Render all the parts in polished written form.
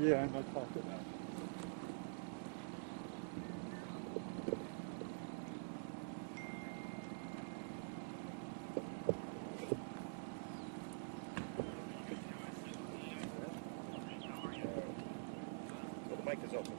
Yeah, and I'll talk about it. The mic is open.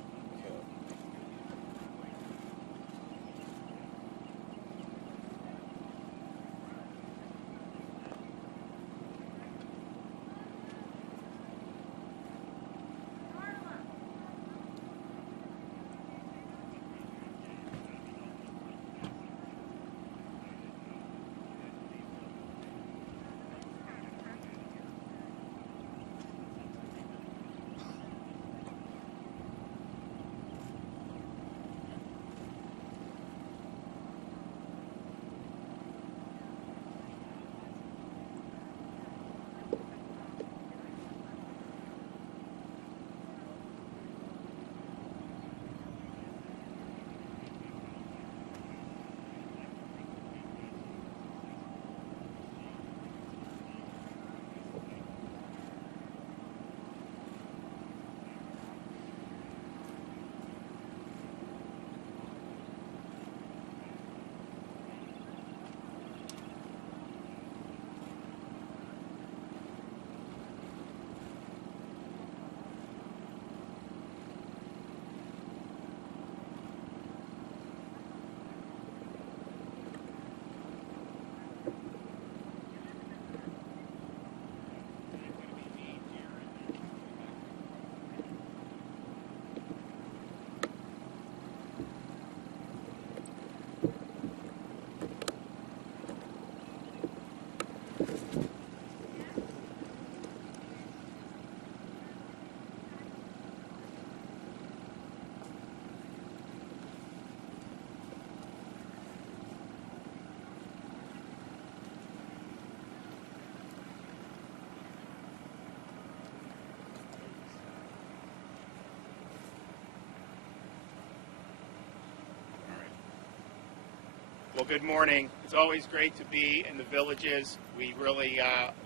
Well, good morning. It's always great to be in the villages. We really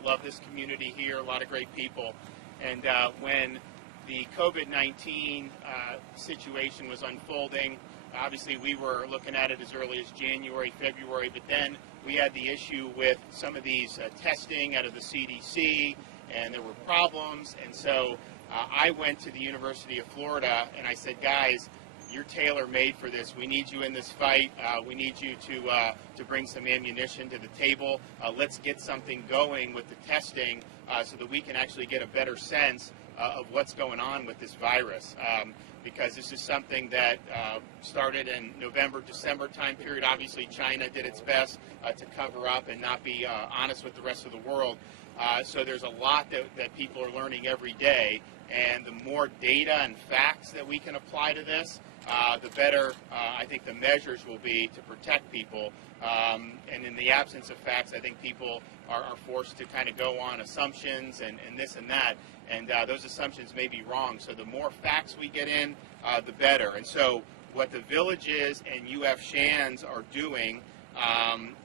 love this community here, a lot of great people. And when the COVID-19 situation was unfolding, obviously we were looking at it as early as January, February, but then we had the issue with some of these testing out of the CDC, and there were problems. And so I went to the University of Florida and I said, guys, you're tailor-made for this. We need you in this fight. We need you to bring some ammunition to the table. Let's get something going with the testing so that we can actually get a better sense of what's going on with this virus. Because this is something that started in November, December time period. Obviously, China did its best to cover up and not be honest with the rest of the world. So there's a lot that people are learning every day. And the more data and facts that we can apply to this, the better I think the measures will be to protect people. And in the absence of facts, I think people are forced to kind of go on assumptions and this and that. And those assumptions may be wrong. So the more facts we get in, the better. And so what the villages and UF Shands are doing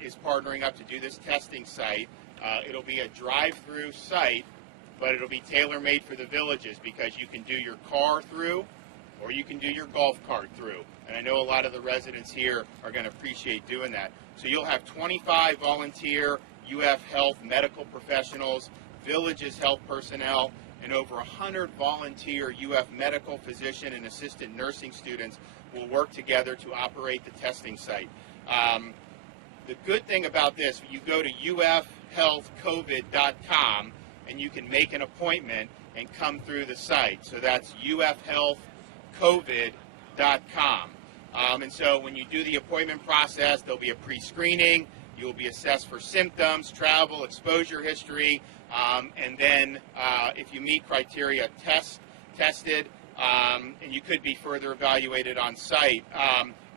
is partnering up to do this testing site. It'll be a drive-through site, but it'll be tailor-made for the villages because you can do your car through or you can do your golf cart through. And I know a lot of the residents here are going to appreciate doing that. So you'll have 25 volunteer UF Health medical professionals, villages health personnel, and over 100 volunteer UF medical physician and assistant nursing students will work together to operate the testing site. The good thing about this, you go to ufhealthcovid.com and you can make an appointment and come through the site. So that's ufhealthcovid.com. And so when you do the appointment process, there'll be a pre-screening. You'll be assessed for symptoms, travel, exposure history, and then if you meet criteria, tested, and you could be further evaluated on site.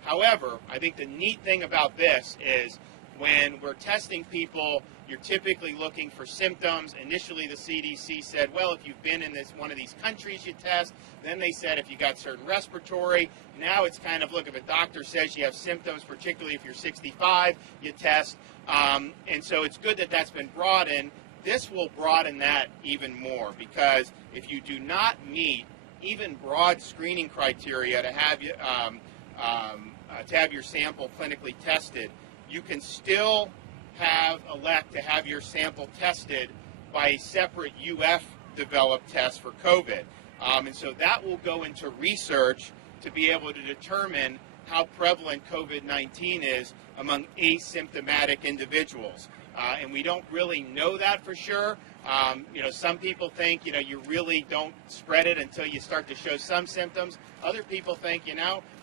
However, I think the neat thing about this is when we're testing people, you're typically looking for symptoms. Initially, the CDC said, well, if you've been in one of these countries, you test. Then they said if you got certain respiratory. Now it's kind of, look, if a doctor says you have symptoms, particularly if you're 65, you test. And so it's good that that's been broadened. This will broaden that even more because if you do not meet even broad screening criteria to have your sample clinically tested, you can still elect to have your sample tested by a separate UF-developed test for COVID. And so that will go into research to be able to determine how prevalent COVID-19 is among asymptomatic individuals. And we don't really know that for sure. Some people think, you really don't spread it until you start to show some symptoms. Other people think,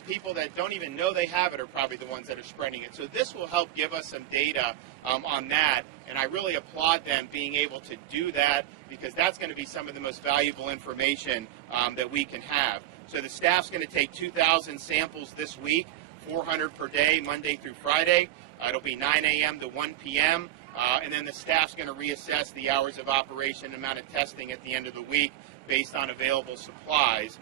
people that don't even know they have it are probably the ones that are spreading it. So this will help give us some data on that. And I really applaud them being able to do that, because that's going to be some of the most valuable information that we can have. So the staff's going to take 2,000 samples this week, 400 per day, Monday through Friday. It'll be 9 a.m. to 1 p.m. And then the staff's going to reassess the hours of operation, amount of testing at the end of the week based on available supplies.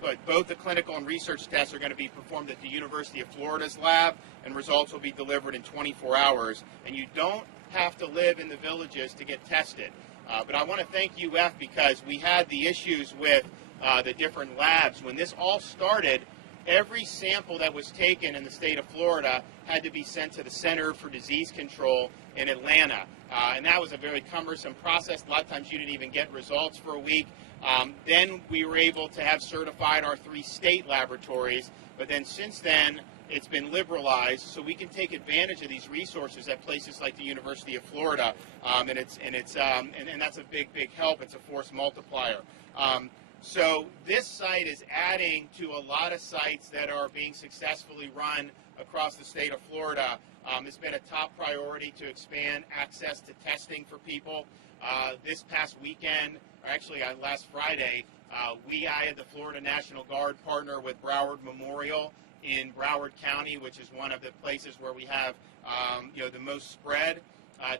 But both the clinical and research tests are going to be performed at the University of Florida's lab, and results will be delivered in 24 hours. And you don't have to live in the villages to get tested. But I want to thank UF, because we had the issues with the different labs. When this all started, every sample that was taken in the state of Florida had to be sent to the Center for Disease Control in Atlanta. And that was a very cumbersome process. A lot of times you didn't even get results for a week. Then we were able to have certified our 3 state laboratories. But then since then, it's been liberalized, so we can take advantage of these resources at places like the University of Florida, and that's a big help. It's a force multiplier. So this site is adding to a lot of sites that are being successfully run across the state of Florida. It's been a top priority to expand access to testing for people. This past weekend, or actually last Friday, I had the Florida National Guard partner with Broward Memorial in Broward County, which is one of the places where we have the most spread,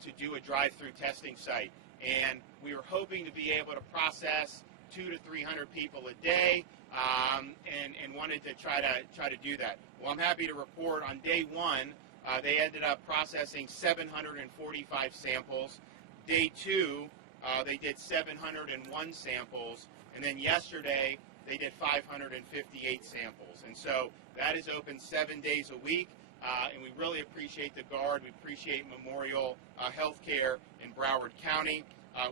to do a drive-through testing site. And we were hoping to be able to process 200 to 300 people a day, and wanted to try to do that. Well, I'm happy to report on day 1, they ended up processing 745 samples. Day 2, they did 701 samples, and then yesterday they did 558 samples. And so that is open 7 days a week, and we really appreciate the Guard. We appreciate Memorial Healthcare in Broward County.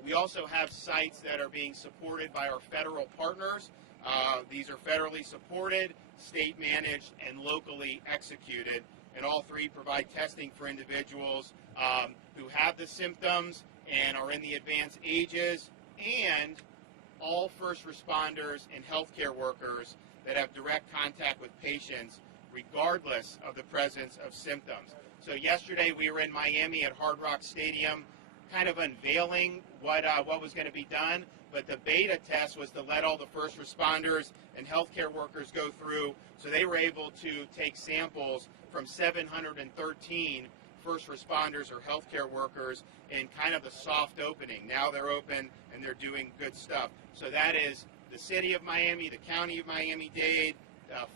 We also have sites that are being supported by our federal partners. These are federally supported, state managed, and locally executed. And all 3 provide testing for individuals who have the symptoms and are in the advanced ages, and all first responders and healthcare workers that have direct contact with patients regardless of the presence of symptoms. So yesterday we were in Miami at Hard Rock Stadium, kind of unveiling what was going to be done, but the beta test was to let all the first responders and healthcare workers go through, so they were able to take samples from 713 first responders or healthcare workers in kind of a soft opening. Now they're open and they're doing good stuff. So that is the City of Miami, the County of Miami-Dade,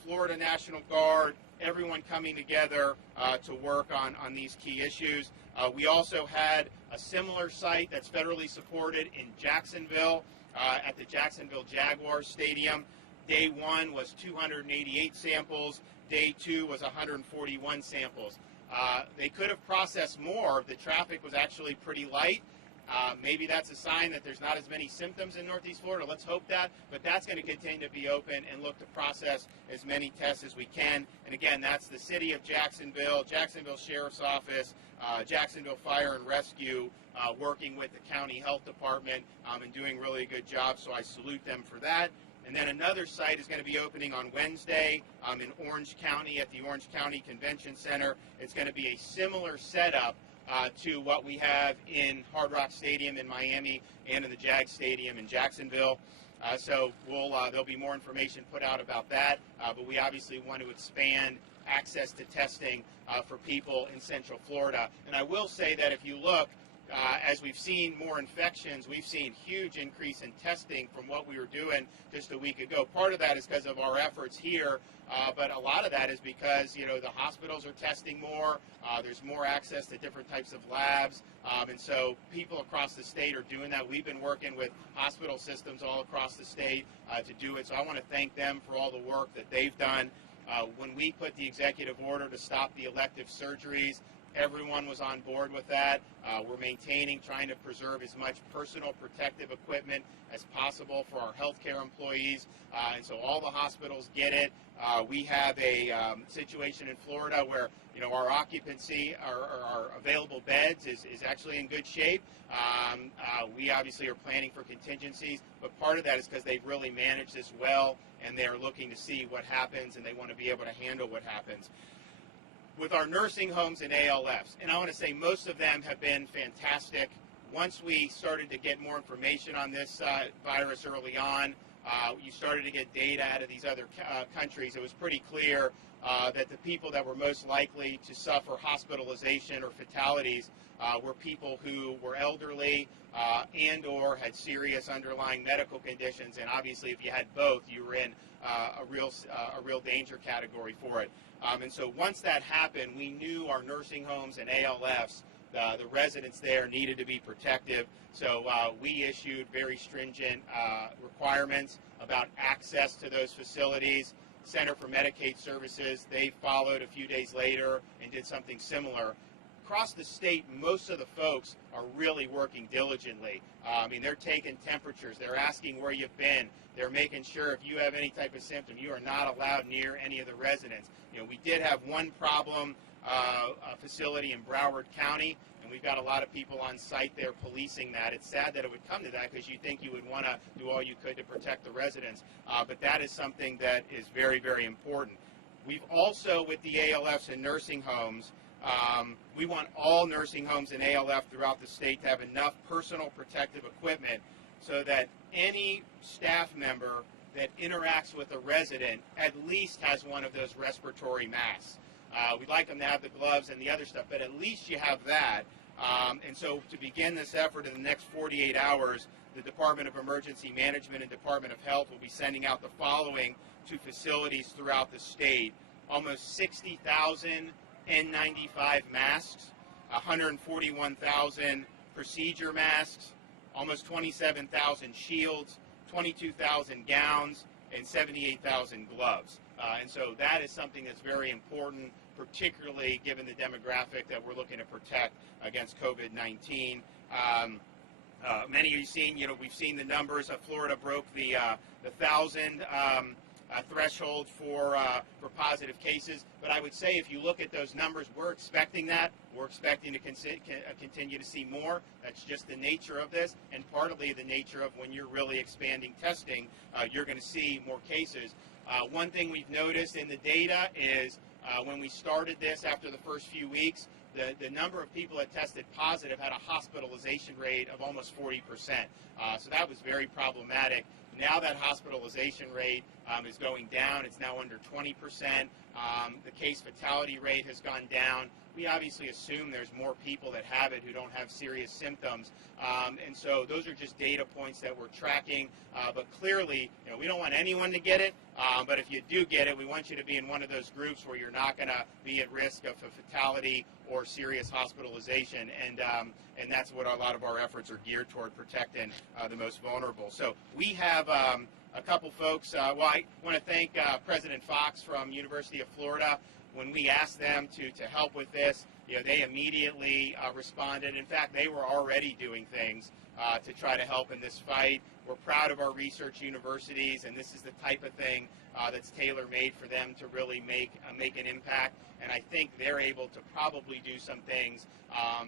Florida National Guard, everyone coming together to work on these key issues. We also had a similar site that's federally supported in Jacksonville at the Jacksonville Jaguars Stadium. Day 1 was 288 samples. Day 2 was 141 samples. They could have processed more. The traffic was actually pretty light. Maybe that's a sign that there's not as many symptoms in Northeast Florida. Let's hope that. But that's going to continue to be open and look to process as many tests as we can. And again, that's the City of Jacksonville, Jacksonville Sheriff's Office, Jacksonville Fire and Rescue, working with the County Health Department and doing really a good job. So I salute them for that. And then another site is going to be opening on Wednesday in Orange County at the Orange County Convention Center. It's going to be a similar setup to what we have in Hard Rock Stadium in Miami and in the Jag Stadium in Jacksonville. So there'll be more information put out about that, but we obviously want to expand access to testing for people in Central Florida. And I will say that if you look, as we've seen more infections, we've seen huge increase in testing from what we were doing just a week ago. Part of that is because of our efforts here, but a lot of that is because, the hospitals are testing more. There's more access to different types of labs, and so people across the state are doing that. We've been working with hospital systems all across the state to do it, so I want to thank them for all the work that they've done. When we put the executive order to stop the elective surgeries, everyone was on board with that. We're trying to preserve as much personal protective equipment as possible for our healthcare employees, and so all the hospitals get it. We have a situation in Florida where our occupancy, our available beds is actually in good shape. We obviously are planning for contingencies, but part of that is because they've really managed this well, and they're looking to see what happens, and they want to be able to handle what happens. With our nursing homes and ALFs, and I want to say most of them have been fantastic. Once we started to get more information on this virus early on, you started to get data out of these other countries. It was pretty clear that the people that were most likely to suffer hospitalization or fatalities were people who were elderly and or had serious underlying medical conditions, and obviously if you had both, you were in a real danger category for it. And so once that happened, we knew our nursing homes and ALFs, the residents there, needed to be protective. So we issued very stringent requirements about access to those facilities. Center for Medicaid Services, they followed a few days later and did something similar. Across the state, most of the folks are really working diligently. They're taking temperatures. They're asking where you've been. They're making sure if you have any type of symptom, you are not allowed near any of the residents. We did have one problem facility in Broward County, and we've got a lot of people on site there policing that. It's sad that it would come to that because you think you would want to do all you could to protect the residents, but that is something that is very, very important. We've also, with the ALFs and nursing homes, we want all nursing homes and ALF throughout the state to have enough personal protective equipment so that any staff member that interacts with a resident at least has one of those respiratory masks. We'd like them to have the gloves and the other stuff, but at least you have that. And so to begin this effort in the next 48 hours, the Department of Emergency Management and Department of Health will be sending out the following to facilities throughout the state. Almost 60,000 N95 masks, 141,000 procedure masks, almost 27,000 shields, 22,000 gowns, and 78,000 gloves. And so that is something that's very important, particularly given the demographic that we're looking to protect against COVID-19. Many of you seen, we've seen the numbers. Florida broke the 1,000 threshold for positive cases. But I would say if you look at those numbers, we're expecting that. We're expecting to continue to see more. That's just the nature of this, and partly the nature of when you're really expanding testing, you're going to see more cases. One thing we've noticed in the data is when we started this after the first few weeks, the number of people that tested positive had a hospitalization rate of almost 40%. So that was very problematic. Now that hospitalization rate is going down. It's now under 20%. The case fatality rate has gone down. We obviously assume there's more people that have it who don't have serious symptoms. And so those are just data points that we're tracking. But clearly, we don't want anyone to get it. But if you do get it, we want you to be in one of those groups where you're not going to be at risk of a fatality or serious hospitalization. And that's what a lot of our efforts are geared toward, protecting the most vulnerable. So we have a couple folks. I want to thank President Fox from University of Florida. When we asked them to help with this, they immediately responded. In fact, they were already doing things to try to help in this fight. We're proud of our research universities, and this is the type of thing that's tailor-made for them to really make an impact. And I think they're able to probably do some things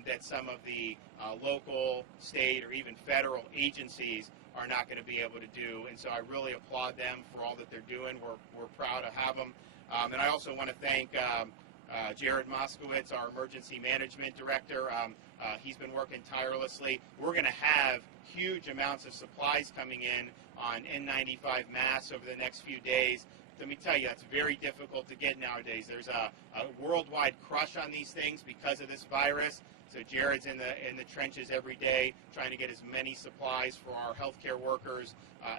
that some of the local, state, or even federal agencies are not going to be able to do. And so I really applaud them for all that they're doing. We're proud to have them. And I also want to thank Jared Moskowitz, our emergency management director. He's been working tirelessly. We're going to have huge amounts of supplies coming in on N95 masks over the next few days. Let me tell you, that's very difficult to get nowadays. There's a worldwide crush on these things because of this virus. So Jared's in the trenches every day, trying to get as many supplies for our healthcare workers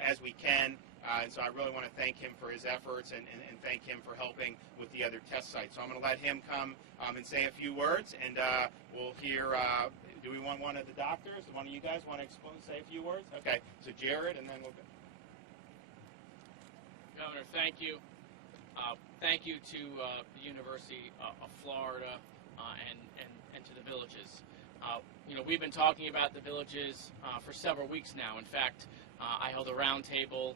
as we can. And so I really want to thank him for his efforts and thank him for helping with the other test sites. So I'm going to let him come and say a few words, and we'll hear. Do we want one of the doctors? One of you guys want to say a few words? Okay. So Jared, and then we'll go. Governor, thank you. Thank you to the University of Florida and to the villages. We've been talking about the villages for several weeks now. In fact, I held a roundtable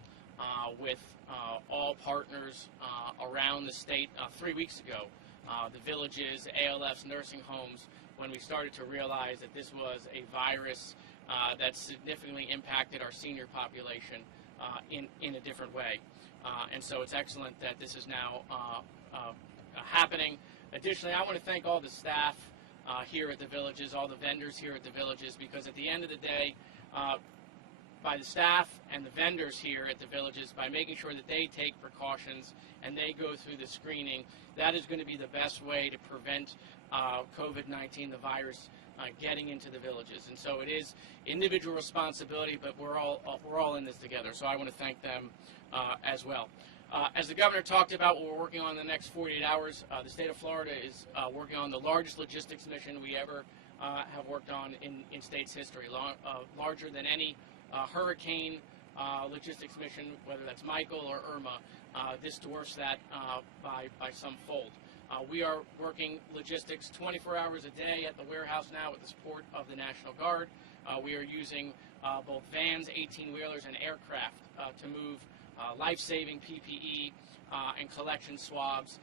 with all partners around the state 3 weeks ago. The villages, ALFs, nursing homes, when we started to realize that this was a virus that significantly impacted our senior population in a different way. And so it's excellent that this is now happening. Additionally, I want to thank all the staff here at the villages, all the vendors here at the villages, because at the end of the day, by the staff and the vendors here at the villages, by making sure that they take precautions and they go through the screening, that is going to be the best way to prevent COVID-19, the virus, getting into the villages. And so it is individual responsibility, but we're all in this together. So I want to thank them as well. As the governor talked about what we're working on in the next 48 hours, the state of Florida is working on the largest logistics mission we ever have worked on in state's history, larger than any hurricane logistics mission, whether that's Michael or Irma. This dwarfs that by some fold. We are working logistics 24 hours a day at the warehouse now with the support of the National Guard. We are using both vans, 18-wheelers, and aircraft to move life-saving PPE and collection swabs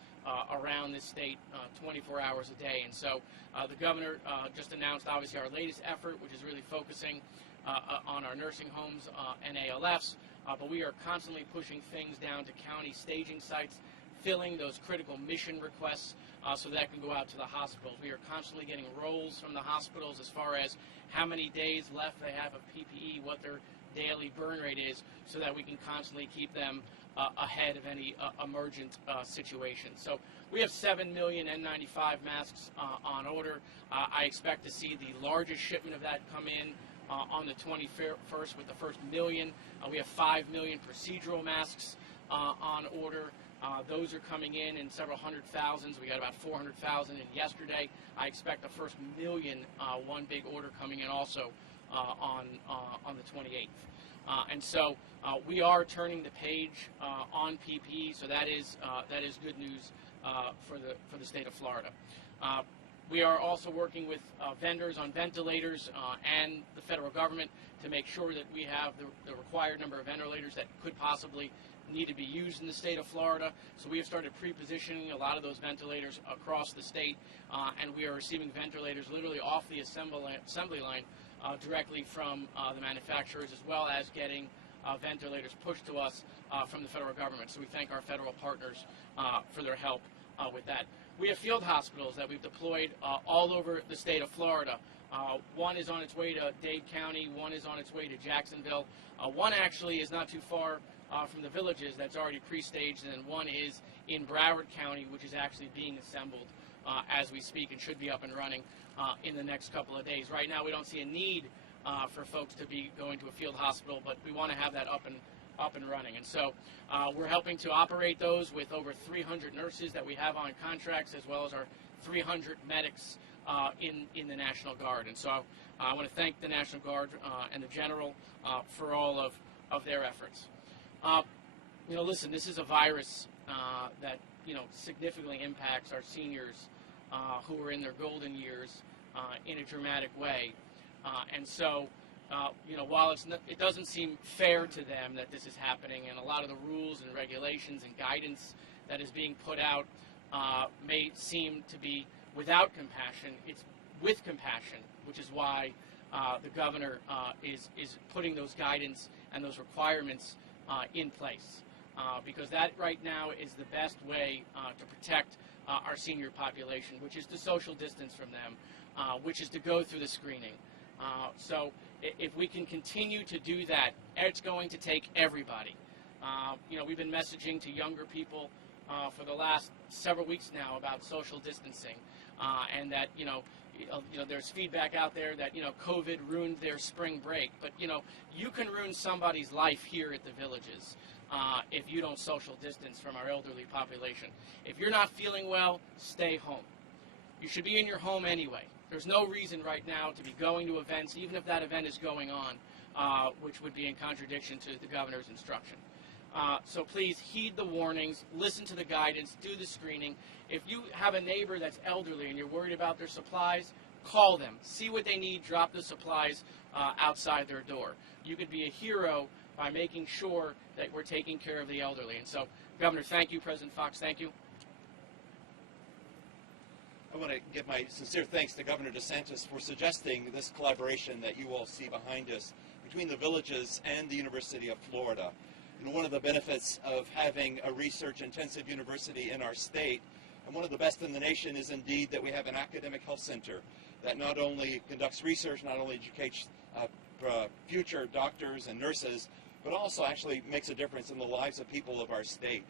around this state 24 hours a day. And so the governor just announced, obviously, our latest effort, which is really focusing on our nursing homes and ALFs, but we are constantly pushing things down to county staging sites, filling those critical mission requests so that can go out to the hospitals. We are constantly getting rolls from the hospitals as far as how many days left they have of PPE, what their daily burn rate is, so that we can constantly keep them ahead of any emergent situations. So we have 7 million N95 masks on order. I expect to see the largest shipment of that come in on the 21st with the first million. We have 5 million procedural masks on order. Those are coming in several hundred thousands. We got about 400,000 in yesterday. I expect the first million, one big order coming in also on the 28th. And so we are turning the page on PPE, so that is good news for the state of Florida. We are also working with vendors on ventilators and the federal government to make sure that we have the required number of ventilators that could possibly need to be used in the state of Florida. So we have started pre-positioning a lot of those ventilators across the state, and we are receiving ventilators literally off the assembly line directly from the manufacturers, as well as getting ventilators pushed to us from the federal government. So we thank our federal partners for their help with that. We have field hospitals that we've deployed all over the state of Florida. One is on its way to Dade County, one is on its way to Jacksonville. One actually is not too far from the villages that's already pre-staged, and then one is in Broward County, which is actually being assembled as we speak and should be up and running in the next couple of days. Right now we don't see a need for folks to be going to a field hospital, but we want to have that up and running. And so we're helping to operate those with over 300 nurses that we have on contracts, as well as our 300 medics in the National Guard. And so I want to thank the National Guard and the General for all of their efforts. Listen, this is a virus that, significantly impacts our seniors who are in their golden years in a dramatic way. And so, while it doesn't seem fair to them that this is happening, and a lot of the rules and regulations and guidance that is being put out may seem to be without compassion, it's with compassion, which is why the governor is putting those guidance and those requirements in place. Because that right now is the best way to protect our senior population, which is to social distance from them, which is to go through the screening. So if we can continue to do that, it's going to take everybody. We've been messaging to younger people for the last several weeks now about social distancing, and that there's feedback out there that, COVID ruined their spring break. But, you can ruin somebody's life here at the Villages if you don't social distance from our elderly population. If you're not feeling well, stay home. You should be in your home anyway. There's no reason right now to be going to events, even if that event is going on, which would be in contradiction to the governor's instruction. So please heed the warnings, listen to the guidance, do the screening. If you have a neighbor that's elderly and you're worried about their supplies, call them. See what they need, drop the supplies outside their door. You could be a hero by making sure that we're taking care of the elderly. And so, Governor, thank you. President Fox, thank you. I want to give my sincere thanks to Governor DeSantis for suggesting this collaboration that you all see behind us between the Villages and the University of Florida. One of the benefits of having a research-intensive university in our state, and one of the best in the nation, is indeed that we have an academic health center that not only conducts research, not only educates future doctors and nurses, but also actually makes a difference in the lives of people of our state.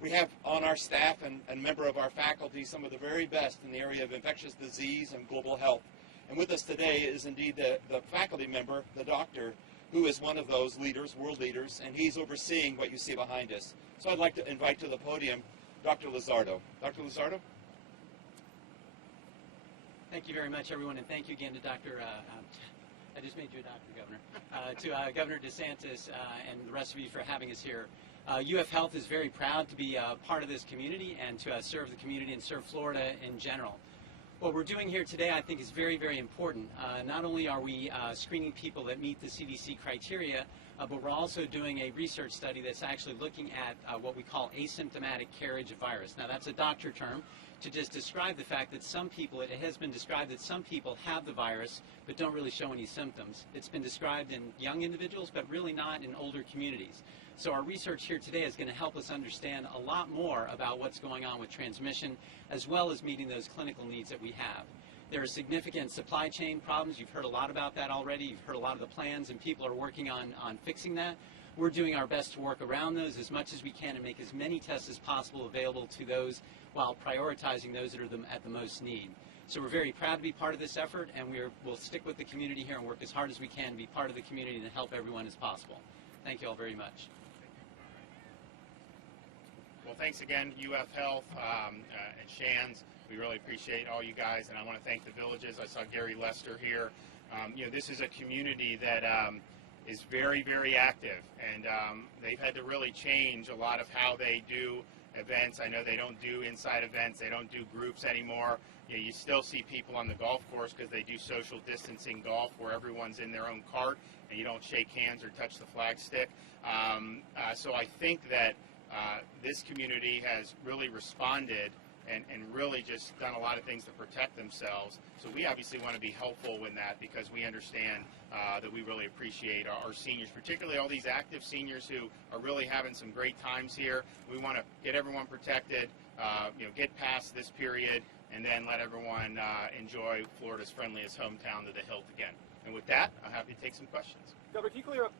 We have on our staff and member of our faculty some of the very best in the area of infectious disease and global health. And with us today is indeed the faculty member, the doctor, who is one of those leaders, world leaders, and he's overseeing what you see behind us. So I'd like to invite to the podium Dr. Lizardo. Dr. Lizardo? Thank you very much, everyone, and thank you again to Dr. I just made you a doctor, Governor. To Governor DeSantis and the rest of you for having us here. UF Health is very proud to be part of this community and to serve the community and serve Florida in general. What we're doing here today, I think, is very, very important. Not only are we screening people that meet the CDC criteria, but we're also doing a research study that's actually looking at what we call asymptomatic carriage of virus. Now, that's a doctor term to just describe the fact that some people, it has been described that some people have the virus but don't really show any symptoms. It's been described in young individuals, but really not in older communities. So our research here today is going to help us understand a lot more about what's going on with transmission, as well as meeting those clinical needs that we have. There are significant supply chain problems. You've heard a lot about that already. You've heard a lot of the plans, and people are working on fixing that. We're doing our best to work around those as much as we can and make as many tests as possible available to those while prioritizing those that are at the most need. So we're very proud to be part of this effort, and we'll stick with the community here and work as hard as we can to be part of the community and help everyone as possible. Thank you all very much. Well, thanks again, UF Health and Shands. We really appreciate all you guys, and I want to thank the Villages. I saw Gary Lester here. This is a community that is very, very active, and they've had to really change a lot of how they do events. I know they don't do inside events. They don't do groups anymore. You still see people on the golf course because they do social distancing golf where everyone's in their own cart and you don't shake hands or touch the flag stick. So I think that this community has really responded and really just done a lot of things to protect themselves. So we obviously want to be helpful in that because we understand that we really appreciate our seniors, particularly all these active seniors who are really having some great times here. We want to get everyone protected, get past this period, and then let everyone enjoy Florida's friendliest hometown to the hilt again. And with that, I'm happy to take some questions. Governor, can you clear up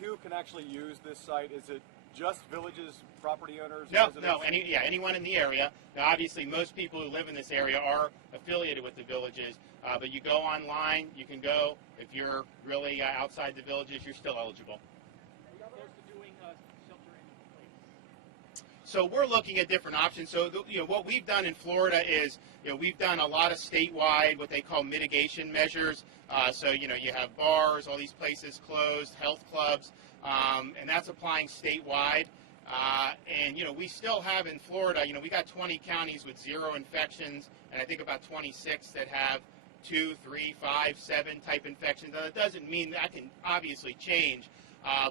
who can actually use this site? Is it just Villages, property owners? No, anyone in the area. Now, obviously, most people who live in this area are affiliated with the Villages, but you go online, you can go. If you're really outside the Villages, you're still eligible. Are you opposed to doing shelter-in-place? So we're looking at different options. So what we've done in Florida is we've done a lot of statewide what they call mitigation measures. So you have bars, all these places closed, health clubs. And that's applying statewide. And we still have in Florida, we got 20 counties with 0 infections, and I think about 26 that have 2, 3, 5, 7 type infections. Now, that doesn't mean that can obviously change,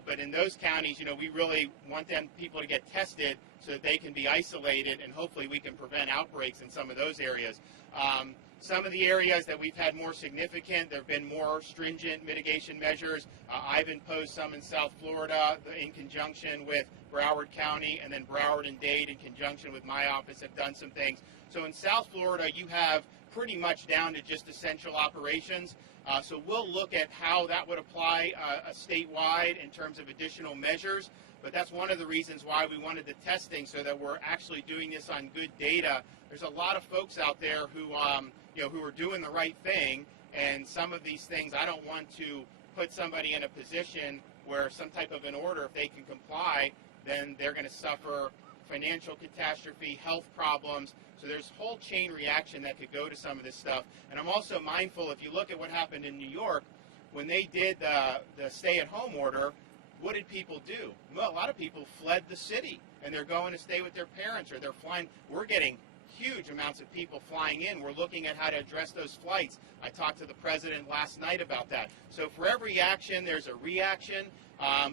but in those counties, we really want people to get tested so that they can be isolated, and hopefully we can prevent outbreaks in some of those areas. Some of the areas that we've had more significant, there have been more stringent mitigation measures. I've imposed some in South Florida in conjunction with Broward County, and then Broward and Dade in conjunction with my office have done some things. So in South Florida, you have pretty much down to just essential operations. So we'll look at how that would apply statewide in terms of additional measures. But that's one of the reasons why we wanted the testing, so that we're actually doing this on good data. There's a lot of folks out there who who are doing the right thing. And some of these things, I don't want to put somebody in a position where some type of an order, if they can comply, then they're going to suffer financial catastrophe, health problems. So there's whole chain reaction that could go to some of this stuff. And I'm also mindful, if you look at what happened in New York, when they did the stay-at-home order, what did people do? Well, a lot of people fled the city, and they're going to stay with their parents, or they're flying. We're getting huge amounts of people flying in. We're looking at how to address those flights. I talked to the president last night about that. So for every action, there's a reaction.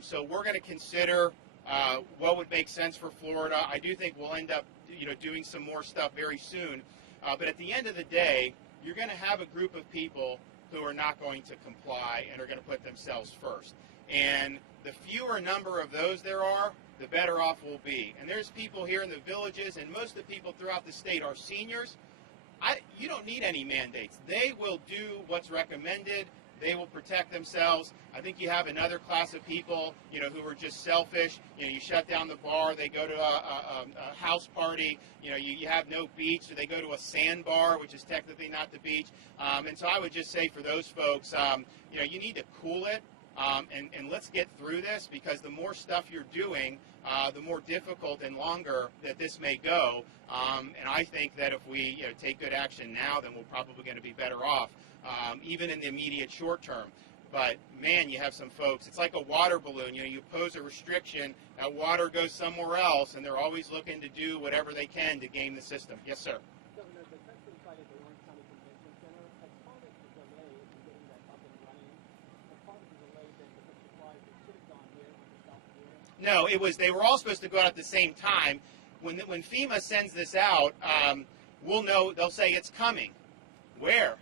So we're going to consider what would make sense for Florida. I do think we'll end up, doing some more stuff very soon. But at the end of the day, you're going to have a group of people who are not going to comply and are going to put themselves first. And the fewer number of those there are, the better off we'll be. And there's people here in the villages, and most of the people throughout the state are seniors. You don't need any mandates. They will do what's recommended. They will protect themselves. I think you have another class of people, who are just selfish. You shut down the bar, they go to a house party. You have no beach, so they go to a sandbar, which is technically not the beach. And so I would just say for those folks, you need to cool it. And let's get through this, because the more stuff you're doing, the more difficult and longer that this may go. And I think that if we take good action now, then we're probably going to be better off, even in the immediate short term. But, man, you have some folks, it's like a water balloon. You pose a restriction, that water goes somewhere else, and they're always looking to do whatever they can to game the system. Yes, sir. Governor, the testing site at the Orange County Convention Center, as part of the delay in getting that up and running, as part of the delay that the supplies that should have gone here on the South Florida? No, they were all supposed to go out at the same time. When FEMA sends this out, we'll know, they'll say it's coming. Where?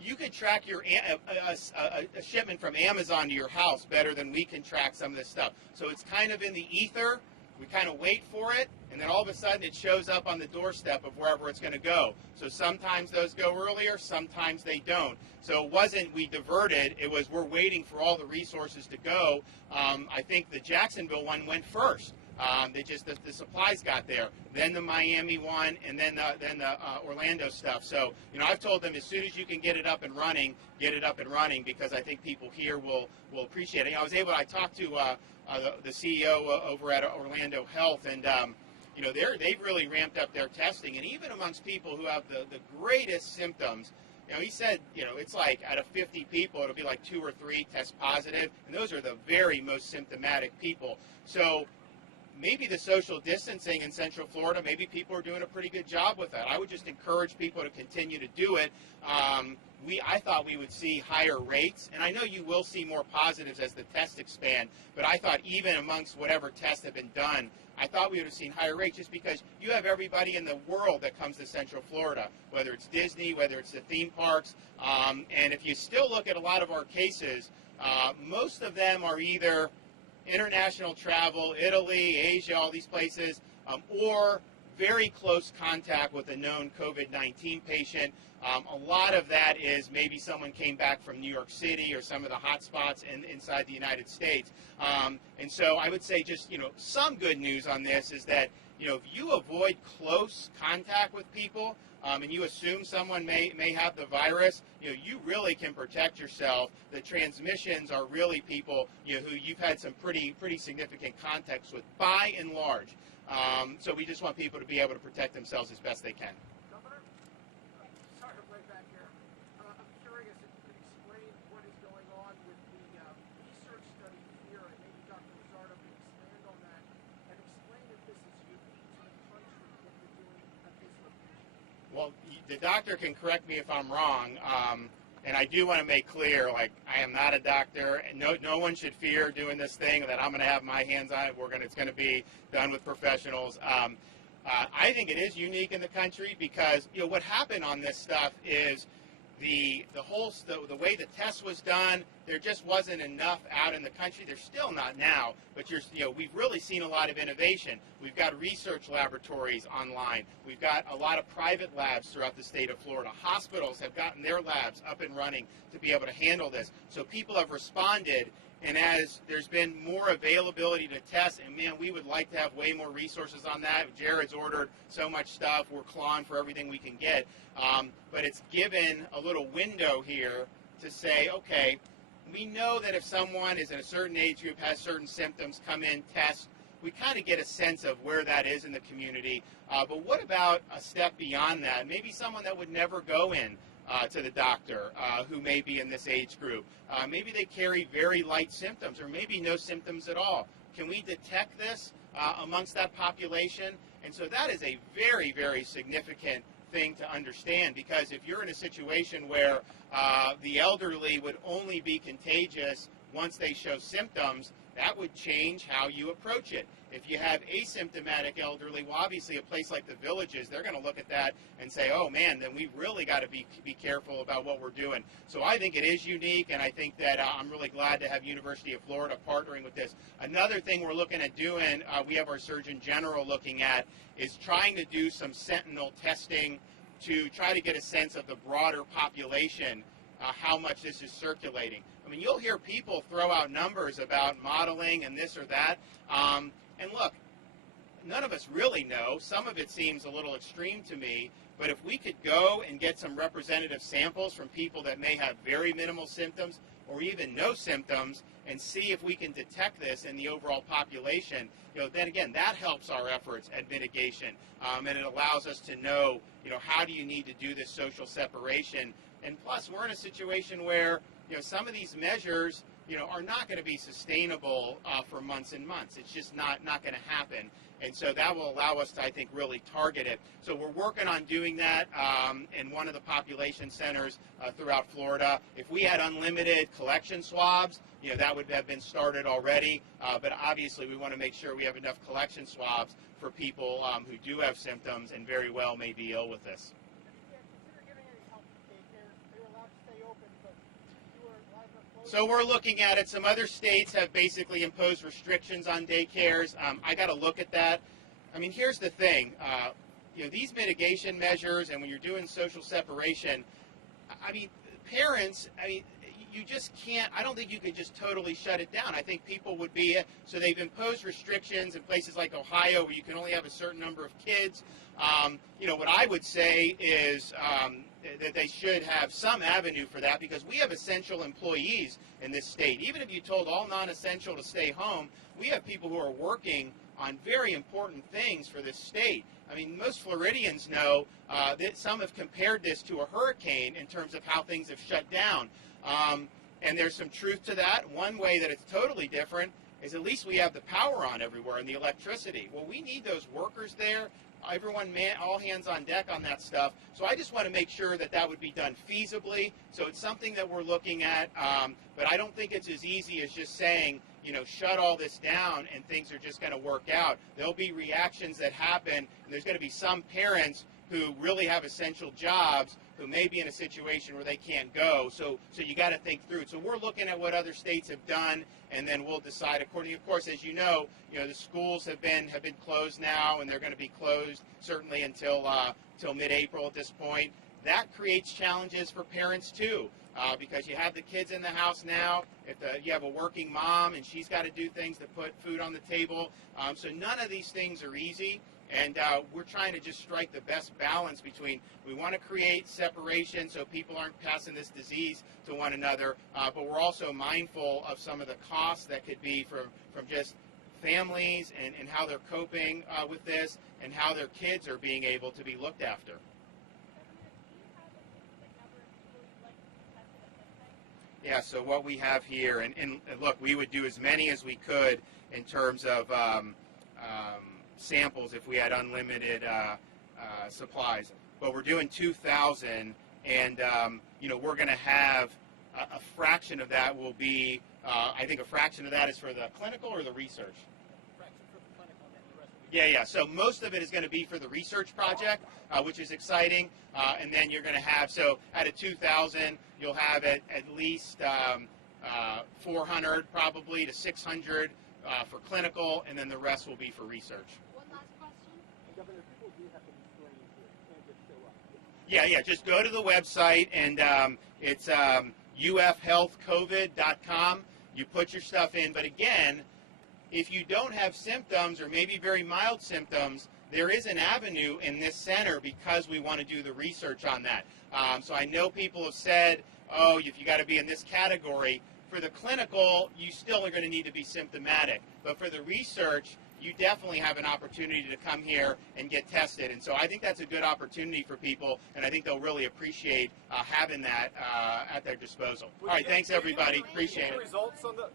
You could track a shipment from Amazon to your house better than we can track some of this stuff. So it's kind of in the ether. We kind of wait for it, and then all of a sudden it shows up on the doorstep of wherever it's going to go. So sometimes those go earlier, sometimes they don't. So it wasn't we diverted, it was we're waiting for all the resources to go. I think the Jacksonville one went first. The supplies got there, then the Miami one, and then the Orlando stuff. So, I've told them as soon as you can get it up and running, get it up and running, because I think people here will appreciate it. I talked to the CEO over at Orlando Health, and they've really ramped up their testing, and even amongst people who have the greatest symptoms. He said, it's like out of 50 people, it'll be like 2 or 3 test positive, and those are the very most symptomatic people. So maybe the social distancing in Central Florida, maybe people are doing a pretty good job with that. I would just encourage people to continue to do it. I thought we would see higher rates, and I know you will see more positives as the tests expand, but I thought even amongst whatever tests have been done, I thought we would have seen higher rates, just because you have everybody in the world that comes to Central Florida, whether it's Disney, whether it's the theme parks, and if you still look at a lot of our cases, most of them are either international travel, Italy, Asia, all these places, or very close contact with a known COVID-19 patient. A lot of that is maybe someone came back from New York City or some of the hot spots inside the United States. And so I would say just, some good news on this is that, if you avoid close contact with people, and you assume someone may have the virus, you really can protect yourself. The transmissions are really people, who you've had some pretty significant contacts with, by and large. So we just want people to be able to protect themselves as best they can. Governor, sorry to break back here. I'm curious if you could explain what is going on with the research study here, and maybe Dr. Luzardo can expand on that, and explain if this is unique to the country, what you're doing at this location. Well, the doctor can correct me if I'm wrong, and I do want to make clear, I am not a doctor, and no one should fear doing this thing, that I'm going to have my hands on it. It's going to be done with professionals. I think it is unique in the country because, what happened on this stuff is the way the test was done, there just wasn't enough out in the country. There's still not now, but we've really seen a lot of innovation. We've got research laboratories online. We've got a lot of private labs throughout the state of Florida. Hospitals have gotten their labs up and running to be able to handle this. So people have responded, and as there's been more availability to test, and man, we would like to have way more resources on that. Jared's ordered so much stuff. We're clawing for everything we can get. But it's given a little window here to say, okay, we know that if someone is in a certain age group, has certain symptoms, come in, test, we kind of get a sense of where that is in the community. But what about a step beyond that? Maybe someone that would never go in to the doctor who may be in this age group. Maybe they carry very light symptoms or maybe no symptoms at all. Can we detect this amongst that population? And so that is a very, very significant thing to understand, because if you're in a situation where the elderly would only be contagious once they show symptoms, that would change how you approach it. If you have asymptomatic elderly, well, obviously a place like the Villages, they're going to look at that and say, oh man, then we've really got to be careful about what we're doing. So I think it is unique, and I think that I'm really glad to have University of Florida partnering with this. Another thing we're looking at doing, we have our Surgeon General looking at, is trying to do some sentinel testing to try to get a sense of the broader population, how much this is circulating. I mean, you'll hear people throw out numbers about modeling and this or that. And look, none of us really know. Some of it seems a little extreme to me. But if we could go and get some representative samples from people that may have very minimal symptoms or even no symptoms and see if we can detect this in the overall population, then again, that helps our efforts at mitigation. And it allows us to know, how do you need to do this social separation. And plus, we're in a situation where, some of these measures, are not going to be sustainable for months and months. It's just not going to happen. And so that will allow us to, I think, really target it. So we're working on doing that in one of the population centers throughout Florida. If we had unlimited collection swabs, that would have been started already. But obviously, we want to make sure we have enough collection swabs for people who do have symptoms and very well may be ill with this. So we're looking at it. Some other states have basically imposed restrictions on daycares. I got to look at that. I mean, here's the thing. These mitigation measures, and when you're doing social separation, I mean, parents, you just can't, I don't think you could just totally shut it down. I think people would be, so they've imposed restrictions in places like Ohio where you can only have a certain number of kids. What I would say is that they should have some avenue for that, because we have essential employees in this state. Even if you told all non-essential to stay home, we have people who are working on very important things for this state. I mean, most Floridians know that some have compared this to a hurricane in terms of how things have shut down. And there's some truth to that. One way that it's totally different is at least we have the power on everywhere and the electricity. Well, we need those workers there. Everyone, all hands on deck on that stuff. So I just want to make sure that that would be done feasibly. So it's something that we're looking at. But I don't think it's as easy as just saying, shut all this down and things are just going to work out. There'll be reactions that happen, and there's going to be some parents who really have essential jobs who may be in a situation where they can't go. So you got to think through it. So we're looking at what other states have done, and then we'll decide accordingly. Of course, as you know, the schools have been closed now, and they're going to be closed certainly until mid-April at this point. That creates challenges for parents too, because you have the kids in the house now. If you have a working mom and she's got to do things to put food on the table, so none of these things are easy. And we're trying to just strike the best balance between, we want to create separation so people aren't passing this disease to one another, but we're also mindful of some of the costs that could be from just families and how they're coping with this and how their kids are being able to be looked after. Yeah, so what we have here, and look, we would do as many as we could in terms of samples if we had unlimited supplies, but we're doing 2,000, and we're going to have a fraction of that will be, I think a fraction of that is for the clinical or the research? Yeah, so most of it is going to be for the research project, which is exciting, and then you're going to have, so out of 2,000, you'll have at least 400 probably to 600 for clinical, and then the rest will be for research. Governor, people do have to be screened here. Can't just show up. Yeah, just go to the website, and it's ufhealthcovid.com. You put your stuff in, but again, if you don't have symptoms or maybe very mild symptoms, there is an avenue in this center because we want to do the research on that. So I know people have said, oh, if you got to be in this category. For the clinical, you still are going to need to be symptomatic. But for the research, you definitely have an opportunity to come here and get tested. And so I think that's a good opportunity for people, and I think they'll really appreciate having that at their disposal. All right, thanks, everybody. Appreciate it. Results on the